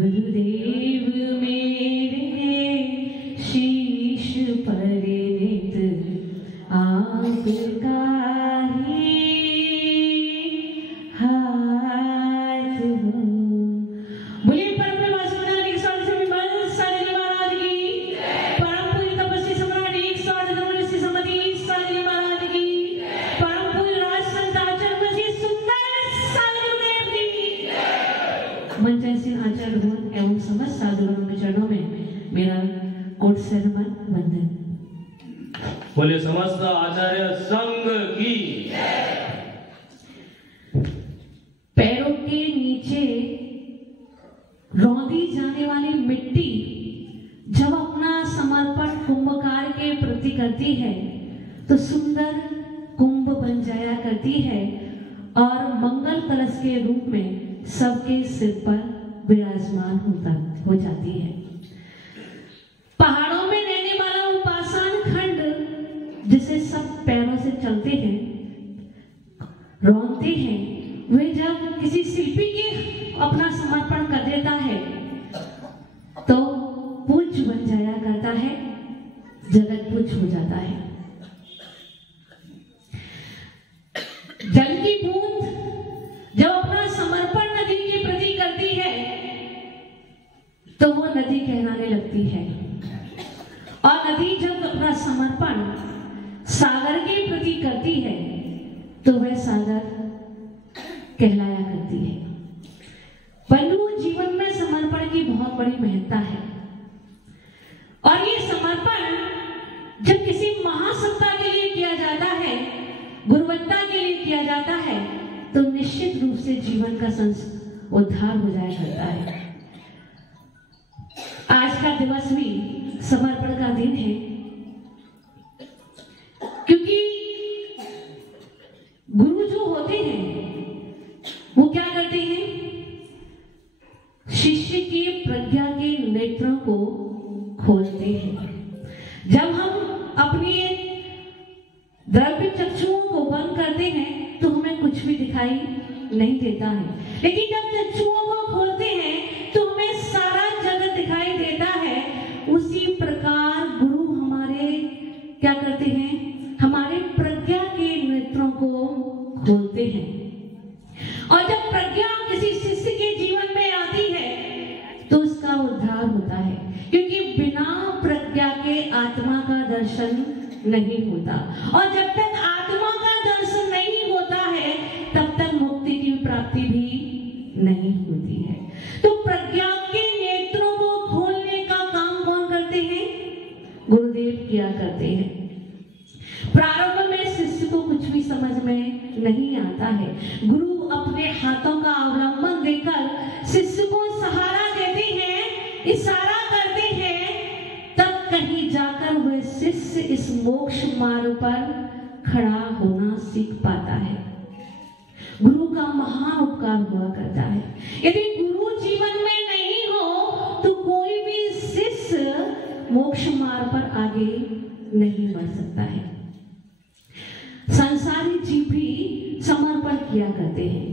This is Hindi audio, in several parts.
गुरुदेव मेरे शीश पर नित आपका ही हाथ हो। बोलिए परम महाराज की परम पूज्य तपस्वी सम्राट 108 समति साली महाराज की परम पूज्य राज संत आचार्य मसीह सुंदर साली गुरुदेव की मंचासीन आचार्य भगवान एवं समस्त साधुगणों के चरणों में मेरा कोट से वंदन। बोले समस्त आचार्य संघ की। पैरों के नीचे रौंदी जाने वाली मिट्टी जब अपना समर्पण कुंभकार के प्रति करती है तो सुंदर कुंभ बन जाया करती है और मंगल कलश के रूप में सबके सिर पर विराजमान हो जाती है। पहाड़ों में रहने वाला उपासन खंड जिसे सब पैरों से चलते हैं रौंदते हैं, वे जब किसी शिल्पी के अपना समर्पण कर देता है तो पूज्य बन जाया करता है, जगत पूज्य हो जाता है। जल की बूंद जब अपना समर्पण नदी के प्रति करती है तो वो नदी कहलाने लगती है और नदी जब अपना समर्पण सागर के प्रति करती है तो वह सागर कहलाया करती है। परंतु जीवन में समर्पण की बहुत बड़ी महत्ता है और ये समर्पण जब किसी महासत्ता के लिए किया जाता है, गुरुवत्ता के लिए किया जाता है तो निश्चित रूप से जीवन का उद्धार हो जाया करता है। आज का दिवस भी समर्पण का दिन है क्योंकि गुरु जो होते हैं वो क्या करते हैं, शिष्य की प्रज्ञा के नेत्रों को खोलते हैं। जब हम अपनी द्रव्य चक्षुओं को बंद करते हैं तो हमें कुछ भी दिखाई नहीं देता है, लेकिन जब चक्षुओं को खोलते हैं तो हमें सारा जगत दिखाई देता है। उसी प्रकार गुरु हमारे क्या करते हैं, हमारे प्रज्ञा के नेत्रों को खोलते हैं और जब प्रज्ञा किसी शिष्य के जीवन में आती है तो उसका उद्धार होता है, क्योंकि बिना प्रज्ञा के आत्मा का दर्शन नहीं होता और जब तक आत्मा का दर्शन नहीं होता है तब तक मुक्ति की प्राप्ति भी नहीं होती है। तो प्रज्ञा के नेत्रों को खोलने का काम कौन करते हैं, गुरुदेव किया करते हैं। प्रारंभ में शिष्य को कुछ भी समझ में नहीं आता है, गुरु अपने हाथों का अवलंबन देकर शिष्य को सहारा देते हैं, इशारा करते हैं, तब कहीं जाकर वह शिष्य इस मोक्ष मार्ग पर खड़ा होना सीख पाता है। गुरु का महान उपकार हुआ करता है। यदि गुरु जीवन में नहीं हो तो कोई भी शिष्य मोक्ष मार्ग पर आगे नहीं बढ़ सकता है। संसारी जीव भी समर्पण किया करते हैं।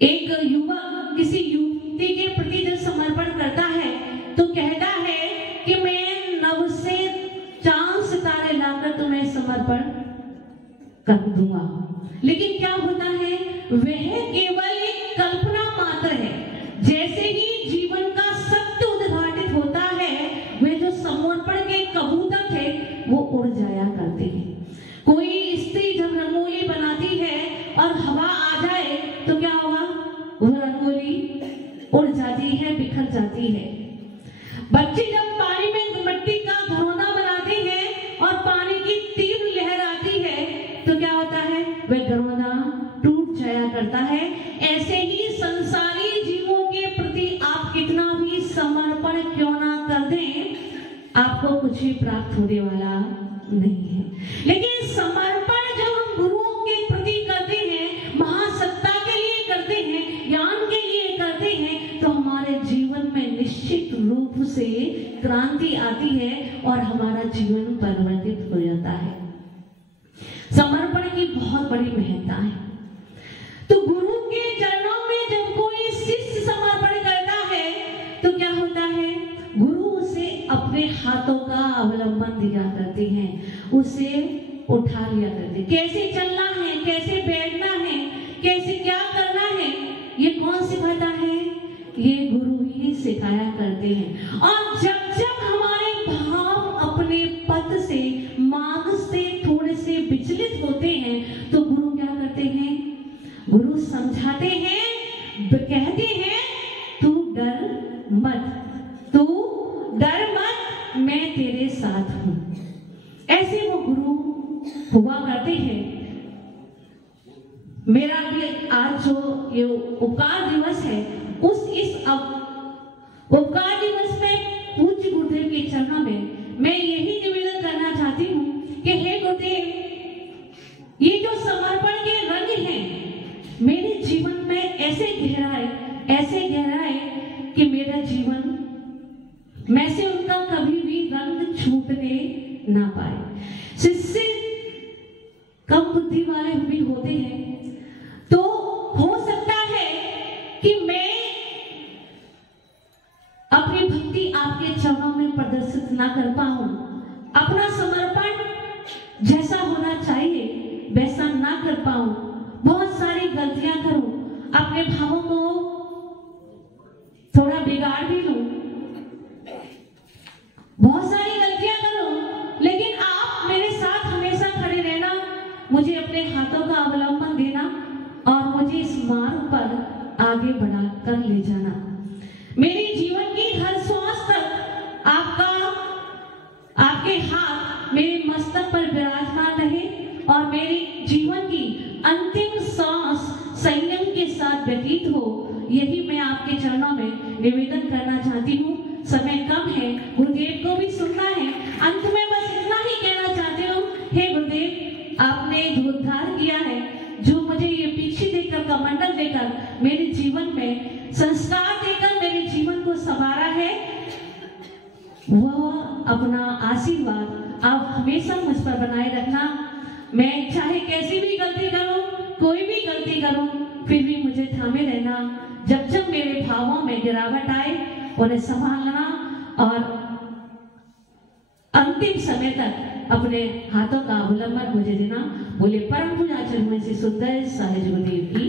एक युवक किसी युवती के प्रति जब समर्पण करता है तो कहता है कि मैं नभ से चांद सितारे लाकर तुम्हें समर्पण कर दूंगा, लेकिन क्या होता है, वह केवल एक कल्पना मात्र है। जैसे ही जीवन का सत्य उद्घाटित होता है वे जो समर्पण के कबूतर थे वो उड़ जाया करते हैं। कोई स्त्री जब रंगोली बनाती है और हवा आ जाए तो क्या होगा, वह रंगोली उड़ जाती है, बिखर जाती है। बच्चे जब पानी में मिट्टी का घरौंदा बनाते हैं और पानी की तीव्र लहर आती है तो क्या होता है, वह घरौंदा टूट जाया करता है। ऐसे ही संसारी जीवों के प्रति आप कितना भी समर्पण क्यों ना कर दें, आपको कुछ भी प्राप्त होने वाला नहीं है। लेकिन समर्पण जब हम गुरुओं के प्रति करते हैं, महासत्ता के लिए करते हैं, ज्ञान के लिए करते हैं, तो हमारे जीवन में निश्चित रूप से क्रांति आती है और हमारा जीवन परिवर्तित हो जाता है। समर्पण की बहुत बड़ी महत्ता है। तो गुरु के चरणों में जब कोई शिष्य समर्पण करता है तो क्या होता है, गुरु उसे अपने हाथों का अवलंबन दिया करते हैं, उसे उठा लिया करते। कैसे चलना है, कैसे बैठना है, कैसे क्या करना है, ये कौन सिखाता है? ये गुरु ही सिखाया करते हैं। और जब जब हमारे भाव अपने पद से, मार्ग से थोड़े से विचलित होते हैं तो गुरु क्या करते हैं? गुरु समझाते हैं, कहते हैं तू डर मत, तू डर मत, मैं तेरे साथ हूं। ऐसे वो गुरु हुआ करते हैं। मेरा भी आज जो ये उपकार दिवस है, इस उपकार दिवस में पूज्य गुरुदेव के चरणों में मैं यही निवेदन करना चाहती हूँ कि हे गुरुदेव, ये जो समर्पण के रंग हैं मेरे जीवन में ऐसे गहराए कि मेरा जीवन मैं से उनका कभी भी रंग छूटने ना पाए। शिष्य कम बुद्धि वाले भी होते हैं, तो हो सकता है कि मैं अपनी भक्ति आपके चरणों में प्रदर्शित ना कर पाऊं, अपना समर्पण जैसा होना चाहिए वैसा ना कर पाऊं, बहुत सारी गलतियां करूं, अपने भावों को थोड़ा बिगाड़ भी लूं, बहुत सारी गलतियां करूं, लेकिन आप मेरे साथ हमेशा खड़े रहना, मुझे अपने हाथों का अवलंबन देना और मुझे इस मार्ग पर आगे बढ़ाकर ले जाना। मेरे जीवन की हर श्वास तक आपके हाथ मेरे मस्तक पर विराजमान रहे और मेरे जीवन की अंतिम सांस संयम के साथ व्यतीत हो, यही मैं आपके चरणों में निवेदन करना चाहती हूँ। समय कम है, गुरुदेव को भी सुनना है। अंत में बस इतना ही कहना चाहती हूँ, हे गुरुदेव, आपने जो उद्धार किया है, जो मुझे ये पीछे देकर, कमंडल देकर, मेरे जीवन में संस्कार देकर मेरे जीवन को संवारा है, वह अपना आशीर्वाद आप हमेशा मुझ पर बनाए रखना। मैं चाहे कैसी भी गलती करूं, कोई भी गलती करूं, फिर भी मुझे थामे रहना। जब जब मेरे भावों में गिरावट आए उन्हें संभालना और अंतिम समय तक अपने हाथों का अवलंबन मुझे देना। बोले परम पूज्य आचार्य श्री सुखदेव साहिब गुरुदेव की।